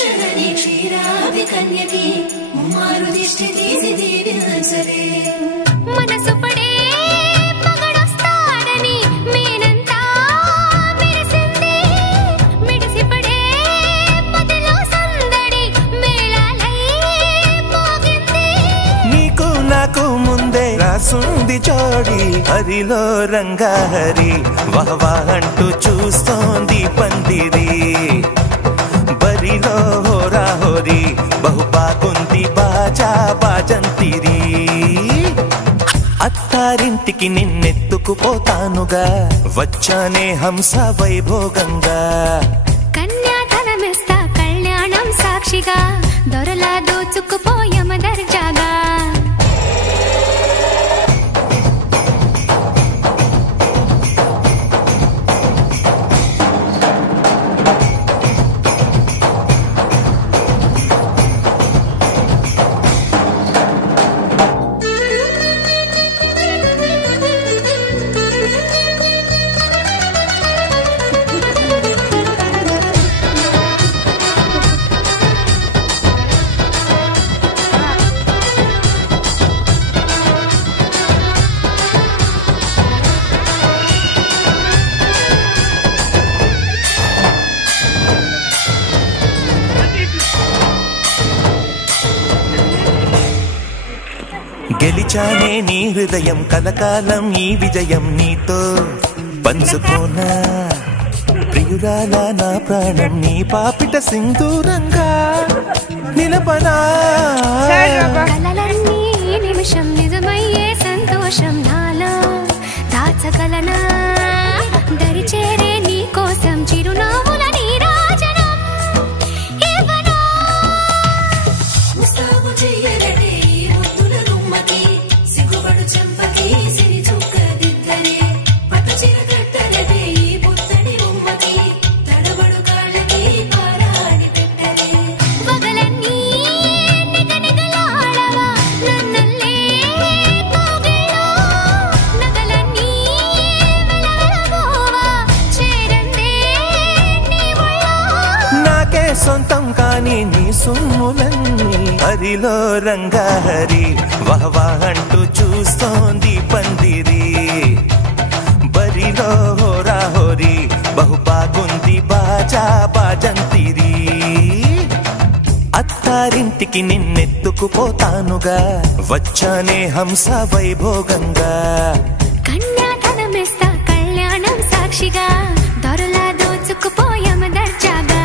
రక్షణని క్షీరాది కన్యకి ముమ్మారు దిష్టి తీసి దీవించలే మనసు పడే మగడొస్తాడని మేనంతా మెరిసింది మిడిసి పడే పదిలో సందడి మేళాలై మోగింది నీకు నాకు ముందే రాసుంది జోడి హరిలో రంగాహరి వహవా అంటూ చూస్తోంది పందిరి బరిలో హోరా హోరి బహు బాగుంది బాజా బాజంతిరి అత్తారింటికి నిన్నెత్తుకుపోతానుగా వచ్చానే హంస వైభోగంగా కన్యాధనమిస్తా కళ్యాణం సాక్షిగా దొరలా దోచుకుపోయమ దర్జాగా గెలిచానే నీ హృదయం కలకాలం ఈ విజయం నీతో పంచుకోనా ప్రియురాలా నా ప్రాణం నీ పాపిట సింధూరంగా నిలపనా కలలన్నీ నిమిషం నిజమయ్యే సంతోషం నాలో దాచగలనా దరిచేరే నీ కోసం చిరునవ్వుల నీరాజనం ఇవ్వనా ముస్తాబు చెయ్యరటే ముద్దుల గుమ్మకి సిగ్గుబడు చెంపకి సిరి చుక్కదిద్దరే పట్టు చీర కట్టరటే ఈ పుత్తడి బొమ్మకి తడబడు కాళ్ళకి పారాడి పెట్టరే వగలన్నీ నిగనిగలాడవా నన్నల్లే కోగిలో నగలన్నీ వెలవెలబోవా చేరందే నీ ఒళ్ళో నాకే సొంతం కాని నీ సొమ్ములన్నీ హరిలో రంగాహరి వహవా అంటూ చూస్తోంది పందిరి బరిలో హోరా హోరి బహు బాగుంది బాజా బాజంతిరి అత్తారింటికి నిన్నెత్తుకుపోతానుగా వచ్చానే హంస వైభోగంగా కన్యాధనమిస్తా కళ్యాణం సాక్షిగా దొరలా దోచుకుపోయమ దర్జాగా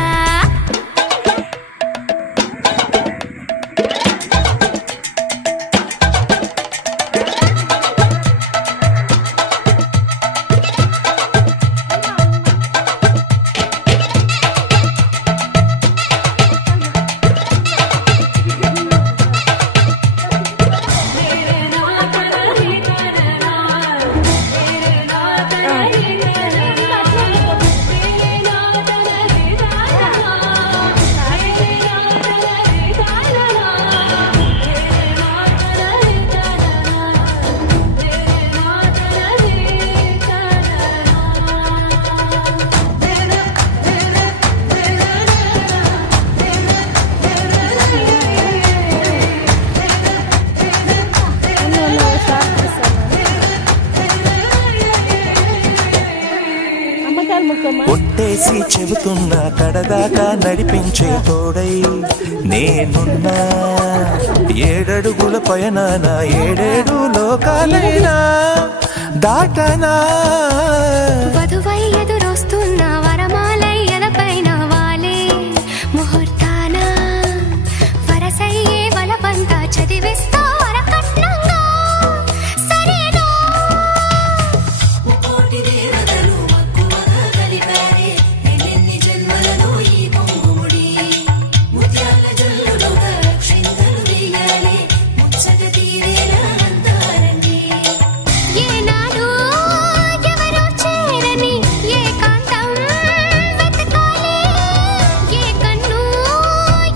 ఒట్టేసి చెబుతున్నా కడదాకా నడిపించే తోడై నేనున్నా ఏడడుగుల పయనాన ఏడేడు లోకాలైనా దాటనా వధువై ఎదురొస్తున్న వరమాలై ఎదపైన వాలే ముహూర్తాన వరసయ్యే వలపంతా చదివిస్తా వరకట్నంగా సరేనా కోటి దేవతలు మక్కువగా కలిపారే ఎన్నెన్ని జన్మలలో ఈ పొంగుముడి ముత్యాల జల్లులుగా క్షింతలు వేయాలి ముచ్చట తీరేలా అంతారండి ఏనాడు ఎవరో చేరని ఏకాంతం వెతకాలి ఏ కన్ను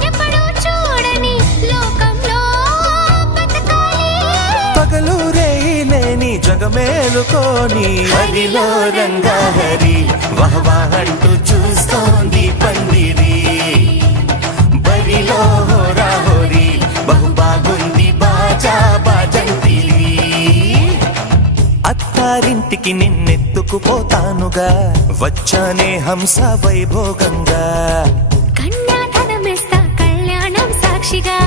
ఎప్పుడూ చూడని లోకంలో బతకాలి పగలు రేయిలేని జగమేలుకోని హరిలో రంగాహరి వహవా అంటూ చూస్తోంది పందిరి అత్తారింటికి నిన్నెత్తుకుపోతానుగా వచ్చానే హంస వైభోగంగా కన్యాధనమిస్తా కళ్యాణం సాక్షిగా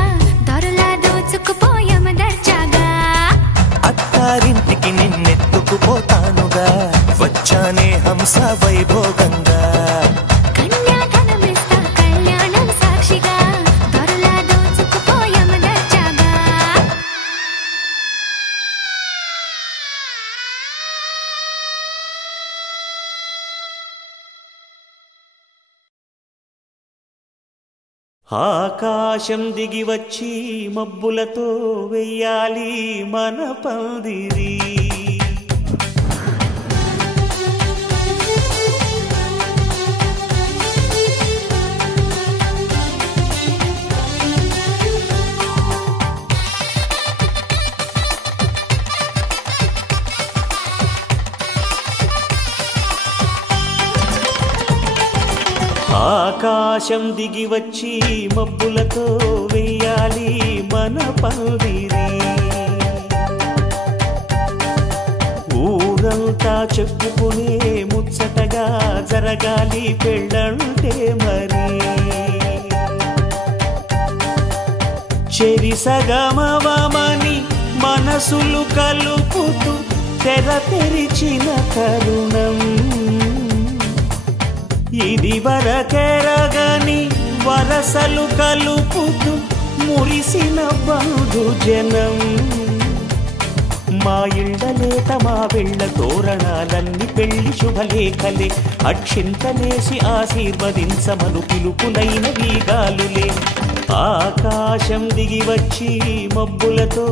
దొరలా దోచుకుపోయామ దర్జాగా అత్తారింటికి నిన్నెత్తుకుపోతానుగా వచ్చానే హంస వైభోగంగా కన్యాధనమిస్తా కళ్యాణం సాక్షిగా దొరలా దోచుకుపోయామ దర్జాగా ఆకాశం దిగి వచ్చి మబ్బులతో వెయ్యాలి మన పందిరి ఆకాశం దిగి వచ్చి మబ్బులతో వెయ్యాలి మన పందిరి ఊరంతా చెప్పుకునే ముచ్చటగా జరగాలి పెళ్ళంటే మరి చెరిసగమవమని మనసులు కలుపుతూ తెర తెరిచిన తరుణం ఇది వరకెరగని వరసలు కలుపుతూ మురిసిన బంధుజనం మా ఇళ్ళలేత మా వెళ్ళ తోరణాలన్నీ పెళ్లి శుభలేఖలే అక్షింతలేసి ఆశీర్వదించమను పిలుపులైన వీగాలులే ఆకాశం దిగి వచ్చి మబ్బులతో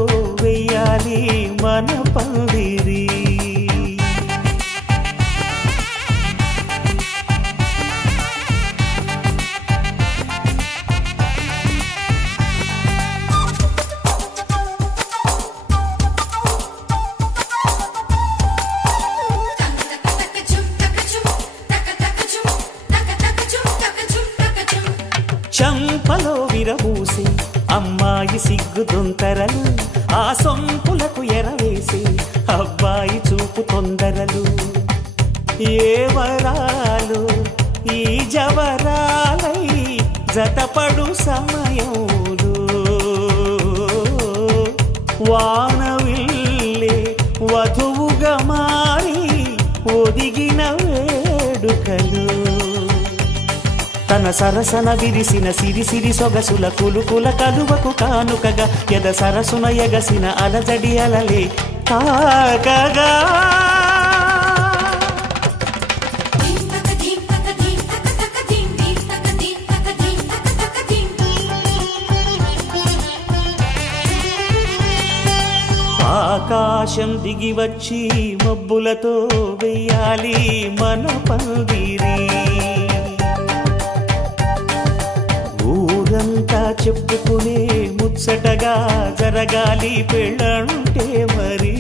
వెయ్యాలి మన పందిరి చంపలో విరబూసి అమ్మాయి సిగ్గుదొంతరలు ఆ సొంపులకు ఎరవేసి అబ్బాయి చూపు తొందరలు ఏ వరాలు ఈ జవరాలై జతపడు సమయంలో వానవిల్లే వధువుగా మారి ఒదిగిన వేడుకలు తన సరసన విరిసిన సిరిసిరి సొగసుల కులుకుల కలువకు కానుకగా ఎద సరసున ఎగసిన అలజడి అలలే తాకగా ఆకాశం దిగి వచ్చి మబ్బులతో వెయ్యాలి మన పందిరి ఊరంతా చెప్పుకునే ముచ్చటగా జరగాలి పెళ్ళంటే మరి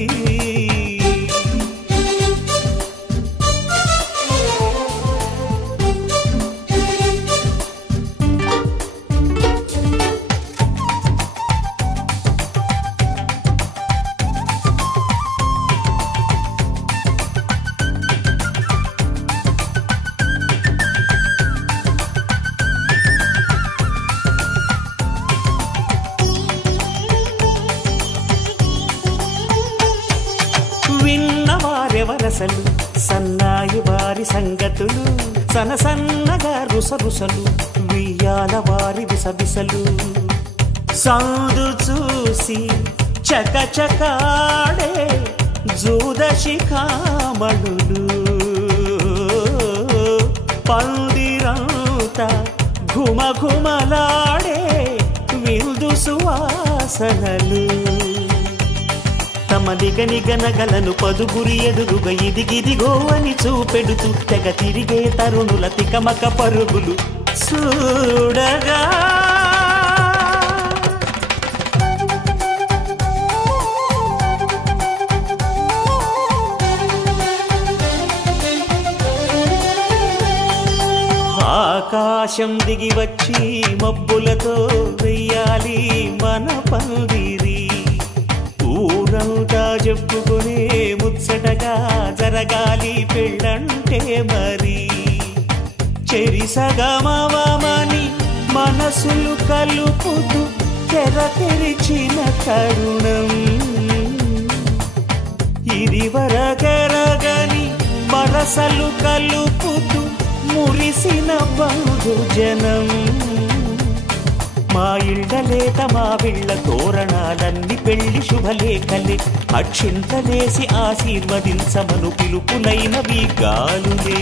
విన్నవారెవరసలు సన్నాయి వారి సంగతులు సనసన్నగా రుసరుసలు వియ్యాల వారి విసబిసలు సౌదు చూసి చకచకాడే జూదశిఖామణులు పందిరంతా ఘుమఘుమలాడే విందు సువాసనలు తమ నిగనిగనగలను పదుగురి ఎదురుగా ఇదిగిదిగో అని చూపెడుతూ తెగ తిరిగే తరుణుల తికమక పరుగులు చూడగా ఆకాశం దిగి వచ్చి మబ్బులతో వెయ్యాలి మన పందిరి ఊరంతా చెప్పుకునే ముచ్చటగా జరగాలి పెళ్ళంటే మరి చెరిసగమవమని మనసులు కలుపుతూ తెర తెరిచిన తరుణం ఇది వరకెరగని వరసలు కలుపుతూ మురిసిన బంధుజనం మా ఇళ్ళలేత మా విళ్ళ తోరణాలన్నీ పెళ్లి శుభలేఖలే అక్షింతలేసి ఆశీర్వదించమను పిలుపులైనవి గాలులే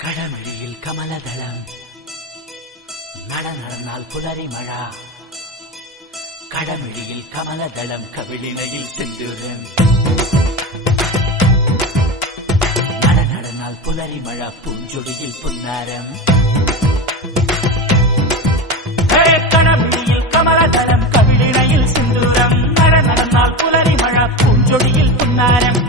கடமிழியில் கமலதளம் நடந்தால் புலரி மழா கடமிழியில் கமலதளம் கவிழினையில் செந்துரம் நடந்தால் புலரி மழா பூஞ்சொடியில் புன்னாரம் கடமிழியில் கமலதளம் கவிழினையில் செந்துரம் நடந்தால் புலரி மழா பூஞ்சொடியில் புன்னாரம்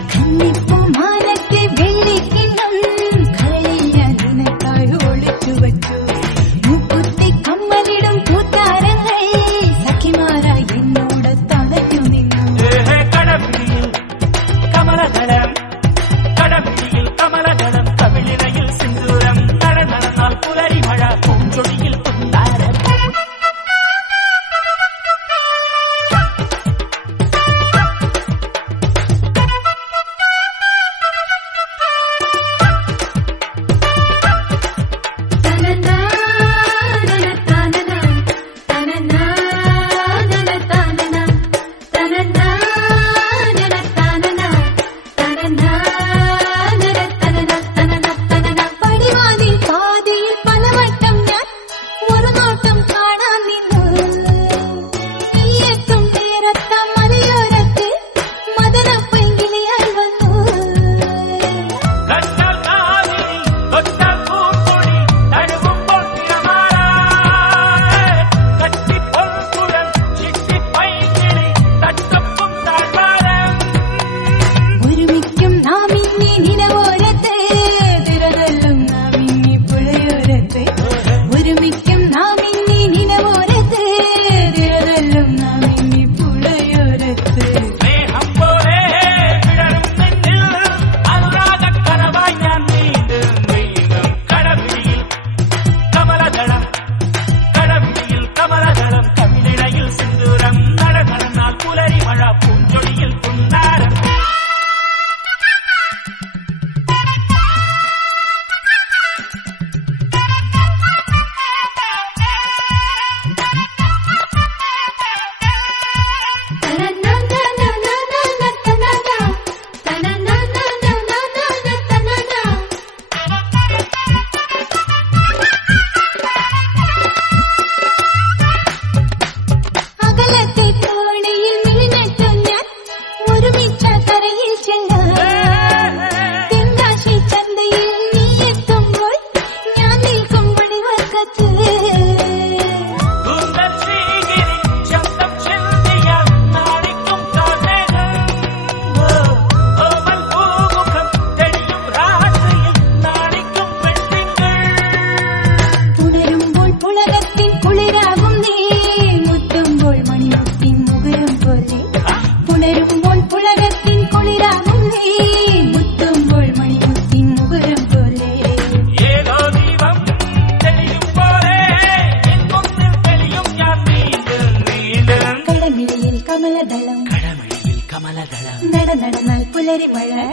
கமலதளம் கவிழினையில் சிந்துரம் நடந்தால்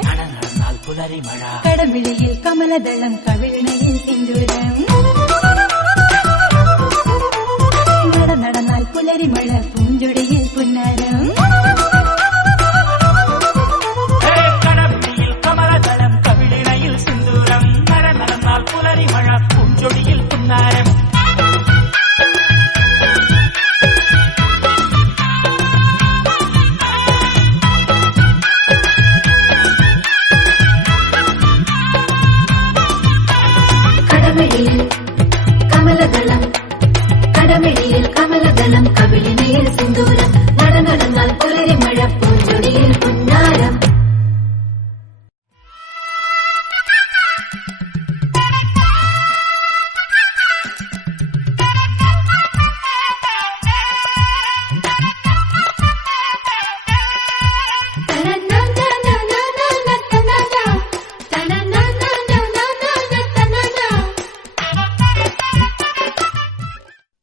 നടന്നാൽ പുലരി മഴ കടമിഴിയിൽ കമലദളം കവിളിണയിൽ സിന്ദൂരം നടന്നാൽ പുലരി മഴ പൂഞ്ചൊടിയിൽ പുന്നാരം കടമിഴിയിൽ കമലദളം കവിളിണയിൽ സിന്ദൂരം നടന്നാൽ പുലരി മഴ പൂഞ്ചൊടിയിൽ പുന്നാരം കടമിഴിയിൽ കമലദളം കവിളിണയിൽ സിന്ദൂരം നടന്നാൽ പുലരി മഴ പൂഞ്ചൊടിയിൽ പുന്നാരം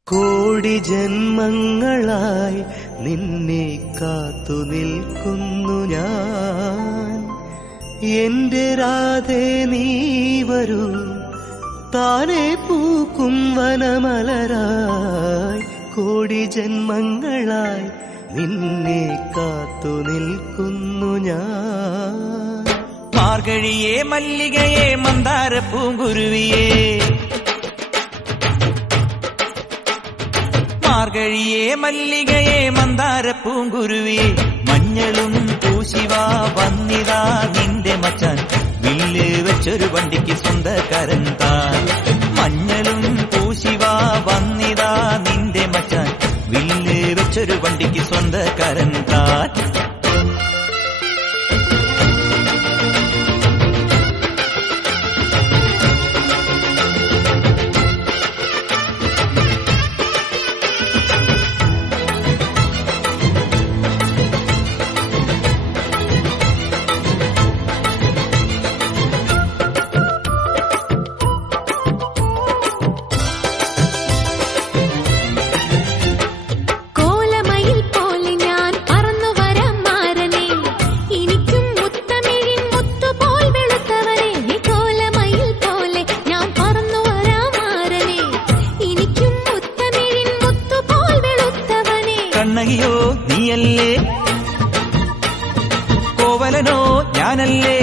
കോടി ജന്മങ്ങളായി നിന്നെ കാത്തു നിൽക്കുന്നു ഞാൻ എന്റെ രാധേ നീ വരൂ താനെ പൂക്കും വനമലരായി കോടി ജന്മങ്ങളായി നിന്നെ കാത്തു നിൽക്കുന്നു ഞാൻ മാർഗഴിയേ മല്ലികയെ മന്ദാര പൂങ്കുരുവിയേ മാർഗഴിയേ മല്ലികയെ മന്ദാര പൂങ്കുരുവിയെ മഞ്ഞളും പൂശിവാ വന്നിതാ നിന്റെ മച്ചാൻ വില്ല് വെച്ചൊരു വണ്ടിക്ക് സ്വന്തക്കാരൻ താൻ മഞ്ഞളും പൂശിവാ വന്നിതാ നിന്റെ മച്ചാൻ വില്ല് വെച്ചൊരു വണ്ടിക്ക് സ്വന്തക്കാരൻ താൻ കണ്ണകിയോ നീയല്ലേ കോവലനോ ഞാനല്ലേ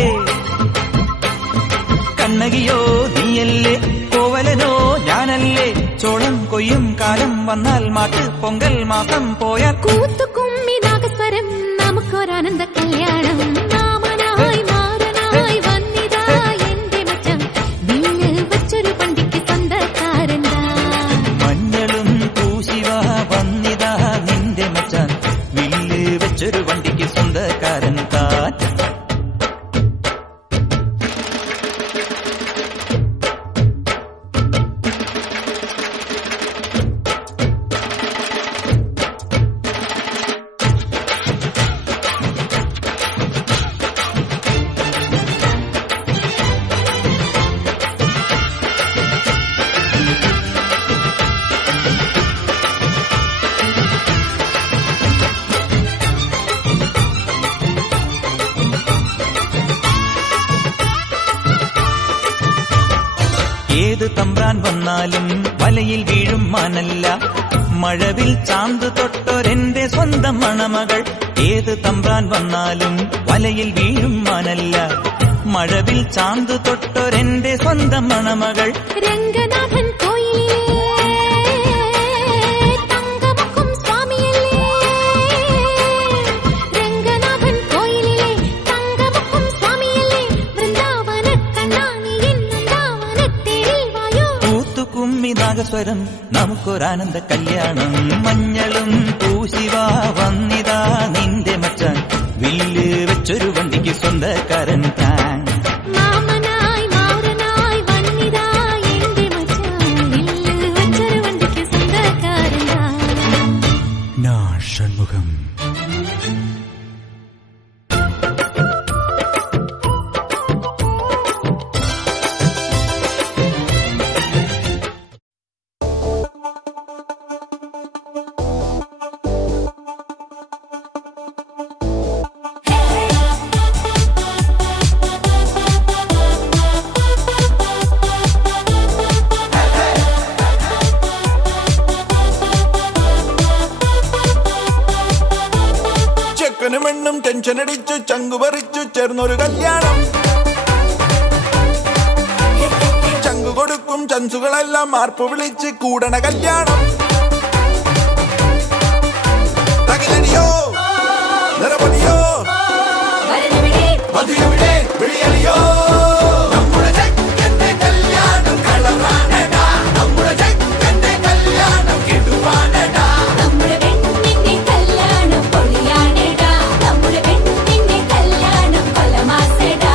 കണ്ണകിയോ നീയല്ലേ കോവലനോ ഞാനല്ലേ ചോളം കൊയ്യും കാലം വന്നാൽ മാട്ട് പൊങ്കൽ മാസം പോയാൽ കൂത്തുകുമ്മി നാഗസ്വരം നമുക്കൊരാനന്ദ കല്യാണം മാമനായി മാറനായി വന്നിതാ എന്റെ മച്ചം വില്ല് വെച്ചൊരു പണ്ടിക്ക് സ്വന്തക്കാരന്താ മഞ്ഞളും പൂശിവാ വന്നിതാ നിന്റെ മച്ചാൻ വില്ല് വെച്ചൊരു വണ്ടിക്ക് സ്വന്തക്കാരൻ താൻ ഏത് തമ്പ്രാൻ വന്നാലും വലയിൽ വീഴും മാനല്ല മഴവിൽ ചാന്ത് തൊട്ടൊരെന്റെ സ്വന്തം മണമകൾ ഏത് തമ്പ്രാൻ വന്നാലും വലയിൽ വീഴും മാനല്ല മഴവിൽ ചാന്ത് തൊട്ടൊരെന്റെ സ്വന്തം മണമകൾ രംഗനാഥൻ കോയിലേ തങ്കമുഖം സ്വാമിയല്ലേ രംഗനാഥൻ കോയിലേ തങ്കമുഖം സ്വാമിയല്ലേ വൃന്ദാവന കണ്ണാനി വൃന്ദാവനത്തേരിൽ വായോ കൂത്തുകുമ്മി നാഗസ്വരം നമുക്കൊരാനന്ദ കല്യാണം മഞ്ഞളും പൂശിവാ വന്നിതാ നിന്റെ മച്ചാൻ വില്ല് വെച്ചൊരു വണ്ടിക്ക് സ്വന്തക്കാരൻ താൻ മാമനായി മാറനായി വന്നിതാ എന്റെ മച്ചാൻ വില്ല് വെച്ചൊരു വണ്ടിക്ക് സ്വന്തക്കാരനാ ഷൺമുഖം പെണ്ണും ടെൻഷൻ അടിച്ചു ചങ്കുപറിച്ചു ചേർന്നൊരു കല്യാണം. ചങ്കു കൊടുക്കും ചൻസുകളെല്ലാം മാർപ്പ് വിളിച്ച് കൂടണ കല്യാണം. തകിലടിയോ നിറപൊലിയോ മധുരവിടെ വിളിയലിയോ നമ്മുടെ ചെക്കന്റെ കല്യാണം കളറാണടാ. നമ്മുടെ ചെക്കന്റെ കല്യാണം കെടുവാണടാ. നമ്മുടെ പെണ്ണിന്റെ കല്യാണം പൊളിയാണെടാ. നമ്മുടെ പെണ്ണിന്റെ കല്യാണം കൊലമാസടാ.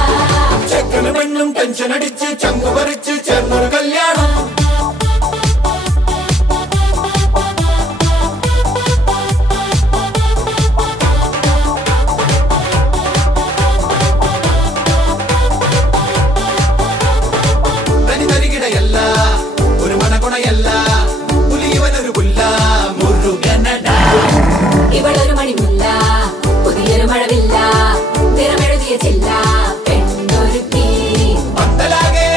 ചെക്കനും പെണ്ണും ടെൻഷൻ അടിച്ച് ചങ്കുപറിച്ച് ചേർന്നൊരു കല്യാണം. ഒരു മണകുണയല്ല പുലിയവനൊരു പുല്ല മുരുകനട. ഇവളൊരു മണിമുല്ല പുതിയൊരു മഴവില്ല നിറമെഴുതിയ ചില്ല പെണ്ണൊരുത്തി. പന്തലാകെ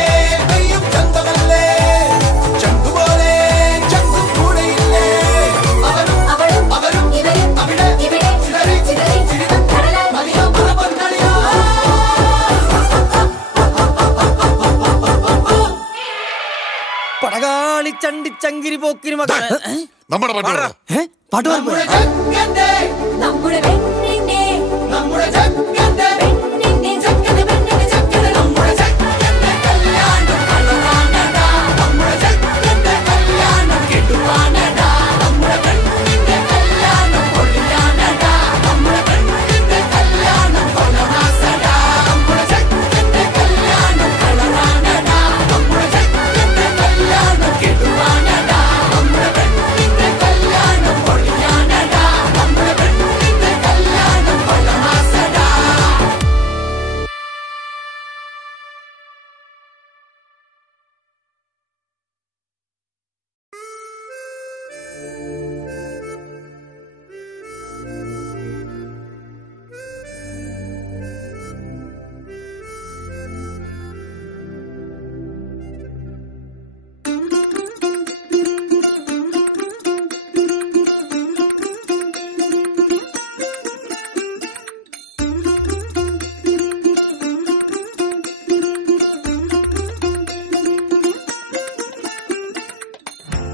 കയ്യും ചന്തമല്ലേ ചങ്കുപോലെ ചങ്കും കൂടെയില്ലേ. അവരും അവളും അവരും ഇവരും അവിടെ ഇവിടെ ചിതറി ചിതറി ചിരിതം കടലാൽ മതിയോ പൊന്നളിയോ. പടകാളി ചണ്ടി ചങ്കിരി പോക്കിരി മക്കളെ നമ്മുടെ പാട്ട് നമ്മുടെ ചെക്കന്റെ നമ്മുടെ പെണ്ണിന്റെ നമ്മുടെ ചെക്കന്റെ പെണ്ണിന്റെ ചക്കന പെണ്ണിന്റെ ചക്കന നമ്മുടെ ചെക്കന്റെ കല്യാണം കളറാണടാ. നമ്മുടെ ചെക്കന്റെ കല്യാണം കെടുവാണടാ. നമ്മുടെ പെണ്ണിന്റെ കല്യാണം പൊളിയാണടാ. നമ്മുടെ പെണ്ണിന്റെ കല്യാണം കൊലമാസടാ. നമ്മുടെ ചെക്കന്റെ കല്യാണം കളറാണടാ. നമ്മുടെ ചെക്കന്റെ കല്യാണം കെടുവാണടാ. നമ്മുടെ പെണ്ണിന്റെ കല്യാണം പൊളിയാണടാ. നമ്മുടെ പെണ്ണിന്റെ കല്യാണം കൊലമാസടാ.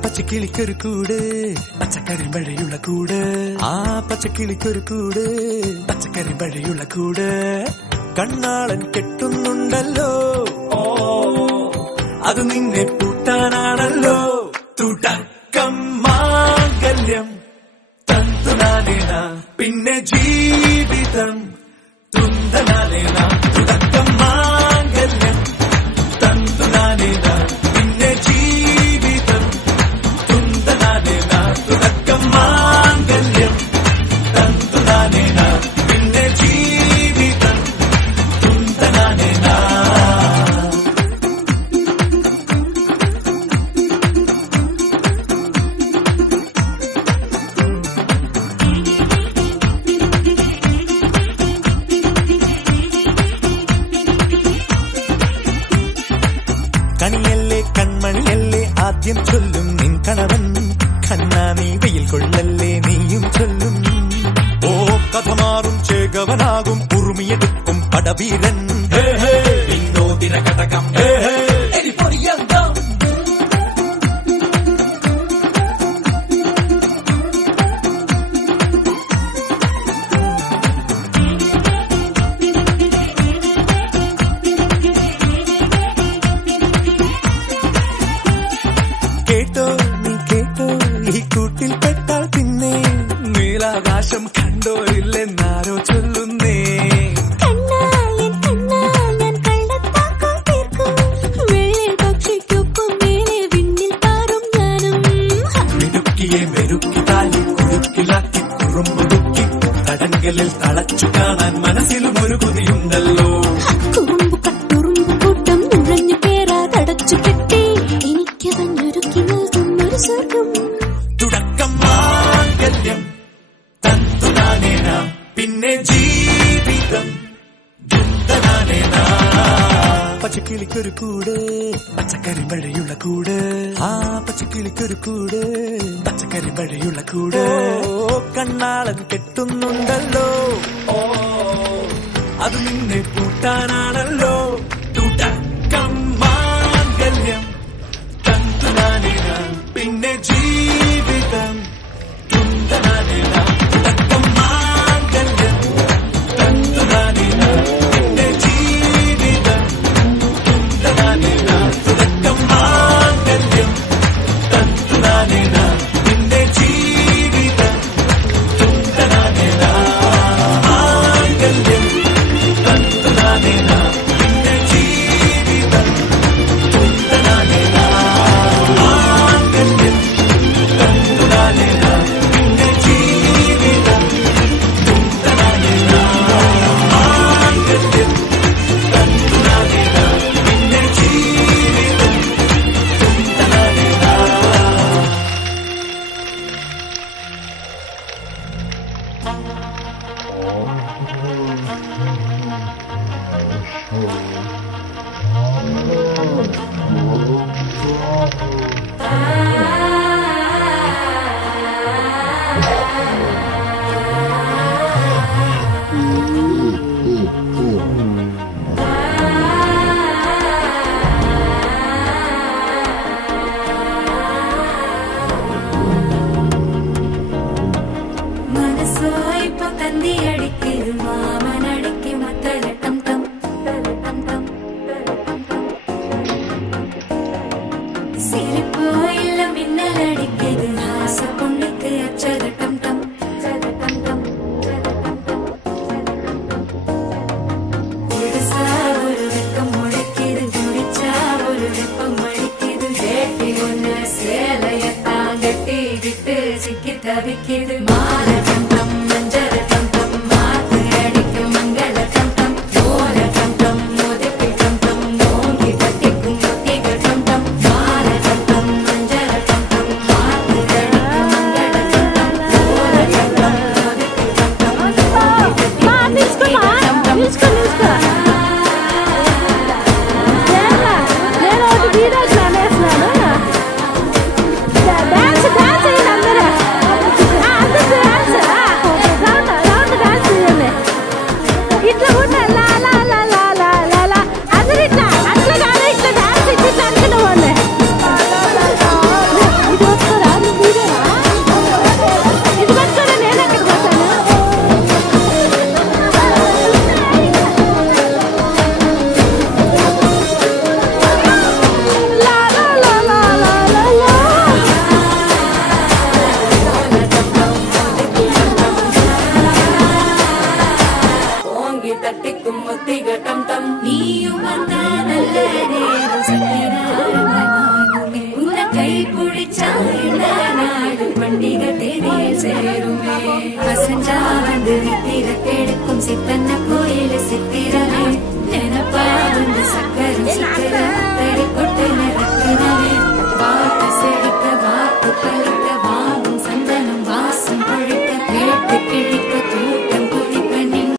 പച്ചക്കിളിക്കൊരു കൂട് പച്ചക്കറി മഴയുള്ള കൂട്. ആ പച്ചക്കിളിക്കൊരു കൂട് പച്ചക്കറി മഴയുള്ള കൂട്. കണ്ണാളൻ കെട്ടുന്നുണ്ടല്ലോ അത് നിന്നെ പൂട്ടാനാണല്ലോ. തുടക്കം മാംഗല്യം തന്തുനാനേന പിന്നെ ജീവിതം തുന്തനാനേന. തുടക്കം മാംഗല്യം തന്തുനാനേന പിന്നെ ജീവിതം തുന്തനാനേന. തുടക്കം മാംഗല്യം തന്തുനാനേന പിന്നെ ജീവിതം തുന്തനാനേന. കണിയല്ലേ കൺമണിയല്ലേ ആദ്യം ചൊല്ലും നിൻ കണവൻ. കണ്ണാ നീ വെയിൽ കൊള്ളല്ലേ നീയും ചൊല്ലും. ഓ കഥ മാറും ചേകവനാകും ഉറുമിയെടുക്കും പടവീരൻ. വിനോദിന കടകം എരിപൊടിയന്തം. കേട്ടോ നീ കേട്ടോ ഈ കൂട്ടിൽ പെട്ടാൽ പിന്നെ നീലാകാശം കണ്ടോരില്ലെന്നാരോ ചൊല്ലുന്നേ. കണ്ണാ ഞാൻ കള്ളത്താക്കം തീർക്കും. പച്ചക്കിളിക്കൊരു കൂട് പച്ചക്കറി മഴയുള്ള കൂട് ആ പച്ചക്കിളിക്കൊരു കൂട് പച്ചക്കറി മഴയുള്ള കൂട് കണ്ണാളൻ കെട്ടുന്നുണ്ടല്ലോ ഓ അത് നിന്നെ പൂട്ടാനാണല്ലോ മാംഗല്യം തന്തുനാനിനാൻ പിന്നെ ജീവിതം തുന്തനാനിനാൻ മാംഗല്യം തന്തുനാനിനാൻ പിന്നെ ജീവിതം തുന്തനാനിനാൻ മാംഗല്യം തന്തുനാനിനാൻ പിന്നെ ജീവിതം തുന്തനാനിനാൻ മാംഗല്യം തന്തുനാനിനാൻ പിന്നെ ജീവിതം சித்தன்ன கோயில்